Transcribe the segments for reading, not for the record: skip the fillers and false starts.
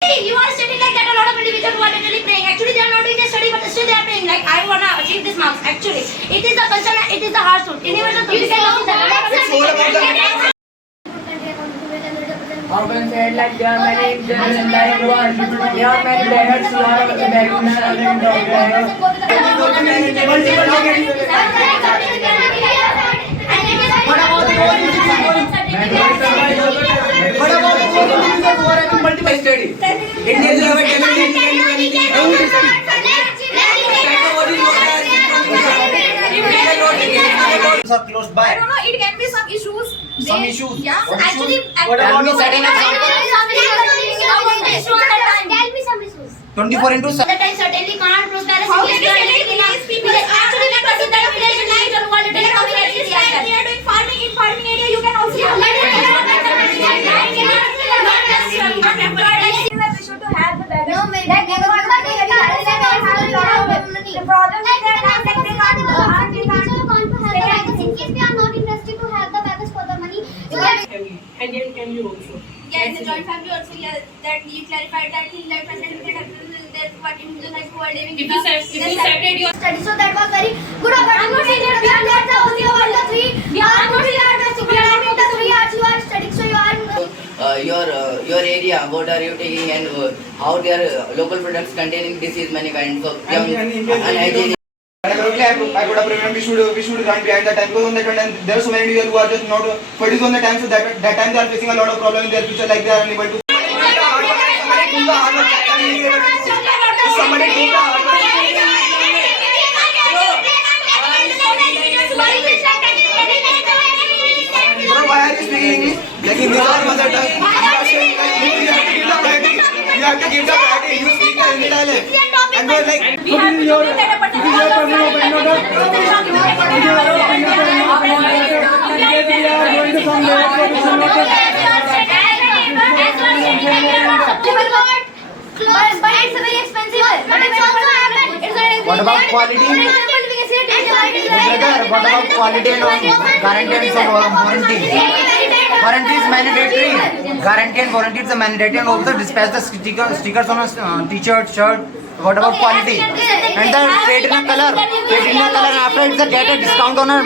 You are studying like that. A lot of individuals who are literally praying. Actually, they are not doing their study, but still they are praying. Like, I wanna achieve this marks. Actually, it is the concern. It is the hard truth. Universal truth. It's all about the. Often said like there are many angels in the universe. There are many players who are Multiple study. Indian level, are close by. I don't know, it can be some issues. Some issues. Yeah, What actually, What about me setting up Tell me some issues. 24 into 7. That I certainly can't prosper. How can you say that these people Actually, we are doing that village life and what it is coming at we are doing farming in farming area, you can also Yeah, we should to have the beggars. No, maybe the problem is in case we are not interested to have the beggars for the money. and can you also. yeah, in the joint family also, yeah, that you clarified that thing that that's what individuals like who are living If you separate your Study, so that was very good opportunity. We are not the only one, the three. We are not we are not the 3 hours you are studying, so you are. Your area, what are you taking and how their local products containing disease, many kinds of unhygienic. Absolutely, I could have remembered we should run behind the time because on that time there are so many individuals who are just not focused on the time, so that time they are facing a lot of problems in their future, like they are unable to. Somebody do the hard work. Bro, why are you speaking English? Like in your mother tongue. You have to give the priority. You speak the Hindi dialect. And go like. we have to do But it's very expensive. But it's also happened. What about quality? Brother, what about quality and guarantee and warranty? Warranty is mandatory. Guarantee and warranty is a mandatory, and also dispatch the stickers on a t-shirt, shirt. What about quality? And the trade in a color. Trade in a color. After it's a get a discount on a.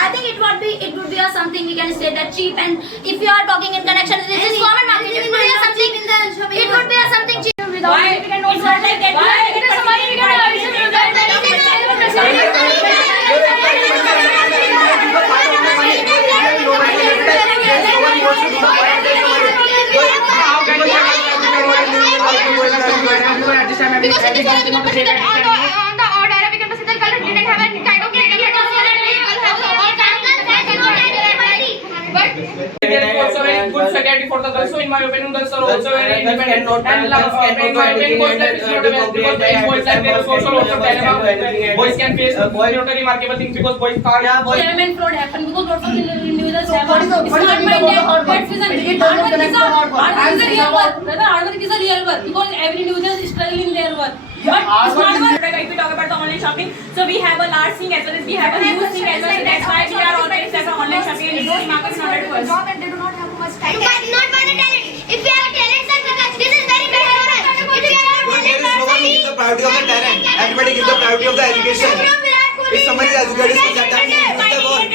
I think it would be something we can say that cheap, and if you are talking in connection, this is common market. It would be something. It would be something cheap without. Why? We can also like that. It is somebody we can also very good security for the girls. So in my opinion, girls are also very independent. And in my opinion, boys like this not a best because in boys like there is social also dilemma. Boys can face not a remarkable thing because boys can't. Element fraud happen because lots of individuals have smart minded, hard is a real work. Rather, hard work is a real work because every individual is struggling in their work. But smart work. If we talk about the online shopping, so we have a large thing as well as we have a huge thing as well. So that's why we are always like online shopping and those markets not to us. and they do not have much time. You cannot buy the talent. If you have talent, then this is very bad for us. If you have But there is no one who gives the priority of the talent. Everybody gives the priority of the education. If somebody is educated, that means the world.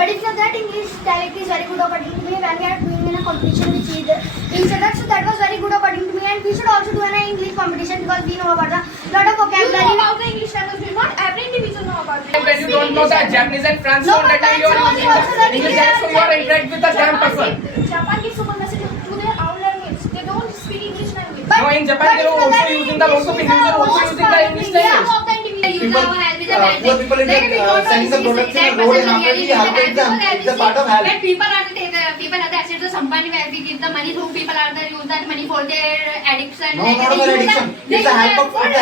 But if that English dialect is very good according to me, when we are doing in a competition which is instead, so that was very good according to me, and we should also do an English competition because we know about the lot of vocabulary. You know about the English language, not every individual know about it. When you don't know that Japanese and French, No, so that time you are but using also that English, English so you are interact with the Japan person. Japan gives super message to their own language. They don't speak English language. No, in Japan they are also using the lots of English, are also using the English language. People, poor people in sending the products in the road and after we help them, it's a part of help. When people have the access to some money where we give the money to people are there use that money money for their addiction. No, not for addiction. It's a help of part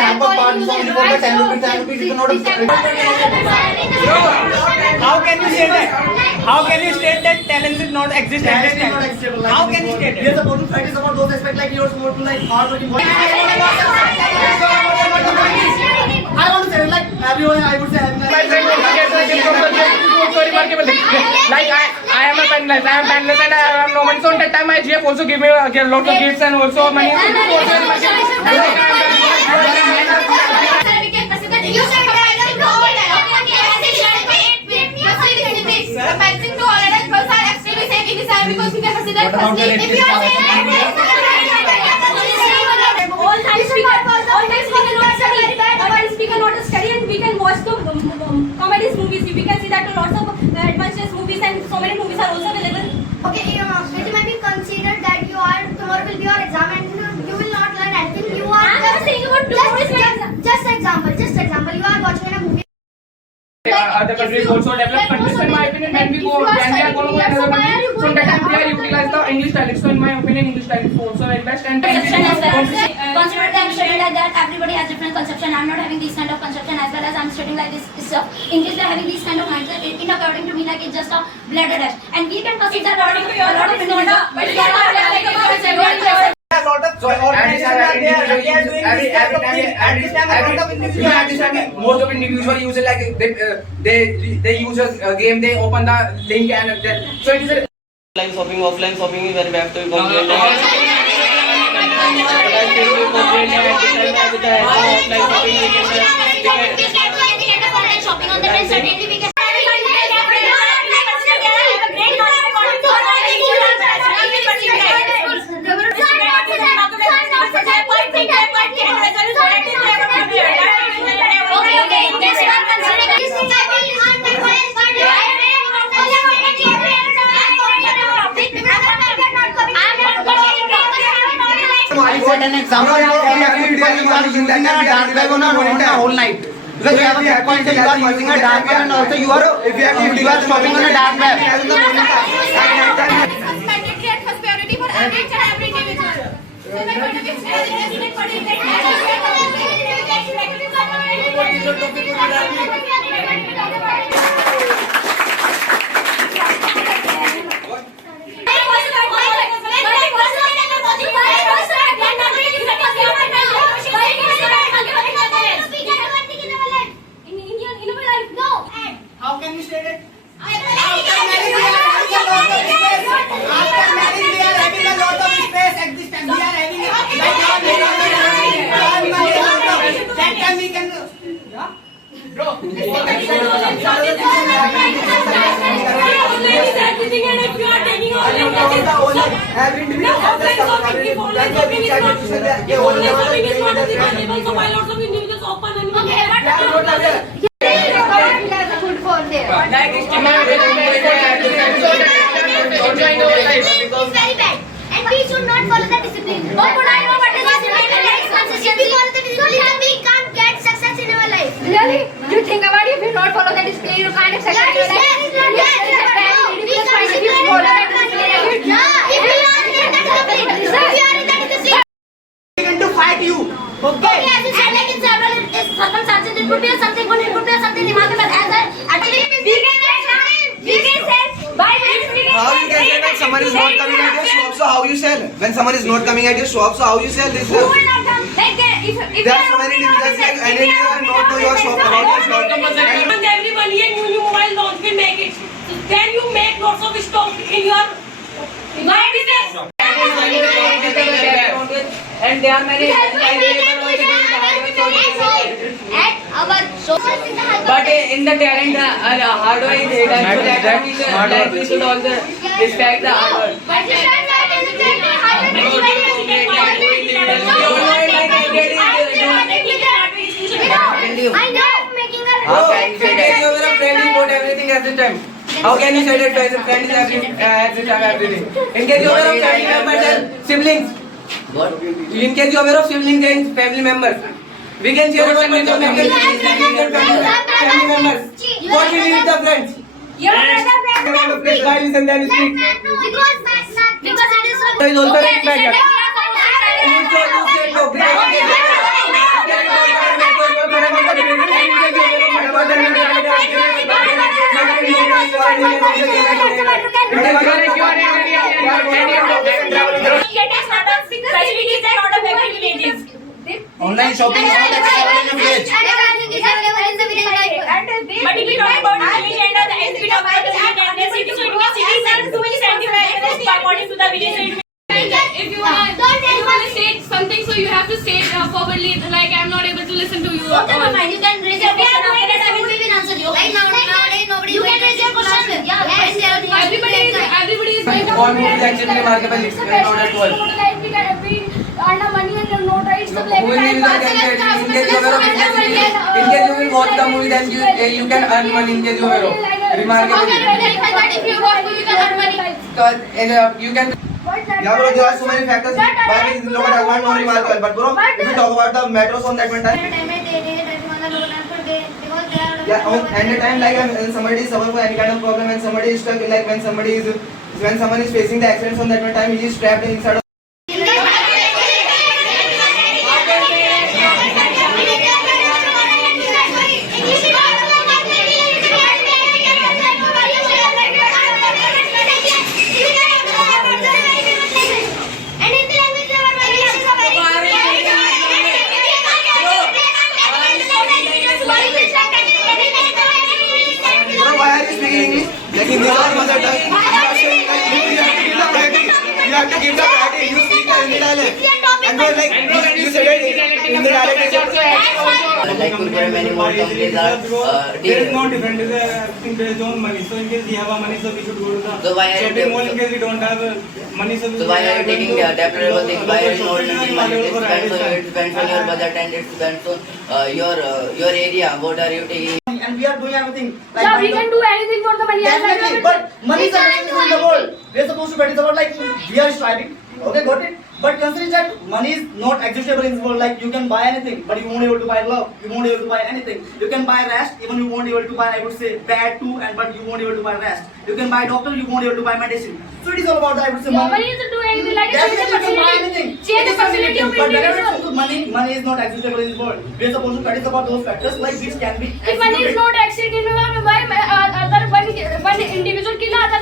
only for the 10 rupees. 10 rupees is not a. How can you say that? How can you state that talent is not exist at this time? How can you state it? We are supposed to fight about those aspects like yours, more to like hard working. I want to say like everyone. I would say having My friend also gets a gift from the GF. It's also remarkable. Like I am a penniless. I am penniless and I have no money. So at that time my GF also give me lots of gifts and also money. You said comparing to all adults, girls are extremely safe in this time because we can consider firstly if you are saying all times we cannot study and we can watch the comedies movies. We can see that lots of advanced movies and so many movies are also available. Okay, it might be considered that tomorrow will be your exam and you will not learn anything. You are I'm not saying about tomorrow is my exam. just example. You are watching a movie. Other countries also develop countries. So in my opinion, when we are going to another country, so that time they are utilize the English dialect. So in my opinion, English dialect is also very best. And Conception as well. Consider them studying like that. Everybody has different conception. I'm not having this kind of conception as well as I'm studying like this stuff. English they are having this kind of mindset. In according to me, like it's just a bladder dash. And we can consider a lot of most of individuals use it like they use a game, they open the link and so it is a offline shopping is very bad to be shopping on the day certainly we can I set an example for you because you are using a dark web on a whole night. Because you have a good point, you are using a dark web and also you are shopping on a dark web. mandatory and first priority for every individual. So my point of view is how can you state it? Everything and if you are taking online classes, no, offline shopping, if online shopping is not, online shopping is not available, so why lots of individuals open and Food for there. Like It's very bad. And we should not follow the discipline. Why would I know what is discipline? If we follow the discipline, we can't get success in our life. Really? You think about it, if you not follow the discipline, you can't have success in your life. to fight you. Okay. As you said, like in several circumstances, it could be something good, it could be something remarkable. As actually, we can say, by this we can How you can say when someone is not coming at your shop, so how you sell? When someone is not coming at your shop, so how you sell this? Who will not come? Like, if There are so many individuals like and you will not know your shop about your shop. and every 1 year new mobile launch will make it. So then you make lots of stock in your business. and there are many but in the talent hard work is hidden so that we should also respect the hard work. I know. Making a How can you say that you are a friend is not everything at the time? How can you say that as a friend is every time everything? In case you are a family members and siblings, What? in case you are of siblings and family members, we can share our friends of family members. What we do with the friends? Your brother, Please guys and then speak. because it is There is also okay, respect. I Online shopping is not accessible in the village. And everything is available in the village life. But if we talk about the village and if we talk about the village and the city, so it means cities are doing scientific according to the village. So it means if you wanna say something, so you have to say forwardly, like I'm not able to listen to you. Okay, fine. You can raise your question. After that, I will answer you. Right now, nowadays, nobody. You can raise your question. Yeah. Everybody is going to. What movie is actually remarkable? It's not at all. We earn money and no rights. Who will give you the guarantee? In case you are aware of in case you will watch the movie, then you can earn money. In case you are aware of remarkable. If you watch movie, you can earn money. Because you can. Yeah, bro, there are so many factors why these local are not remarkable. But bro, if you talk about the metros on that one time, yeah, and the time like when somebody is suffering for any kind of problem and somebody is stuck, like when someone is facing the accidents on that one time, he is trapped inside of. Bro, why are you speaking English? Like in this mother tongue, you have to give the priority. You speak the Hindi dialect. And bro, like you said it in the dialect. Like many more companies are there is no difference. It is everything based on money. So in case we have money, so we should go to the So why are you shopping mall. In case we don't have money, so So why are you taking deplorable things? Why are you not spending money? It depends on your budget and it depends on your area. What are you taking? And we are doing everything. Like Yeah, we can do anything for the money. definitely, but money is everything in the world. We are supposed to get it about like we are striving. Okay, got it. But consider that money is not existable in this world. Like you can buy anything, but you won't be able to buy love. You won't be able to buy anything. You can buy rest, even you won't be able to buy. I would say bad too, and but you won't be able to buy rest. You can buy doctor, you won't be able to buy medicine. So it is all about the I would say money. Money is to do anything like Definitely you can buy anything. Change the facility of But whenever it individual. comes to money is not existable in this world. We are supposed to study about those factors like which can be. If money is not exceeding, why other one individual kill other